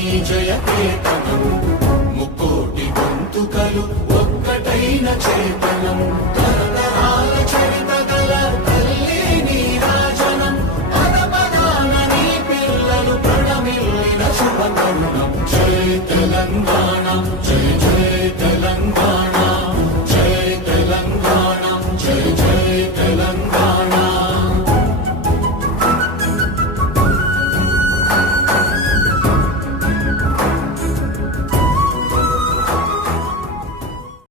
జయకేతనం ముక్కోటి గొంతుకలు ఒక్కటైన చేతనం తరతరాల చరిత గల తల్లి నీరాజనం పద పదాన నీ పిల్లలు ప్రణమిల్లిన శుభతరుణం జయ తెలంగాణ జయ జయ తెలంగాణ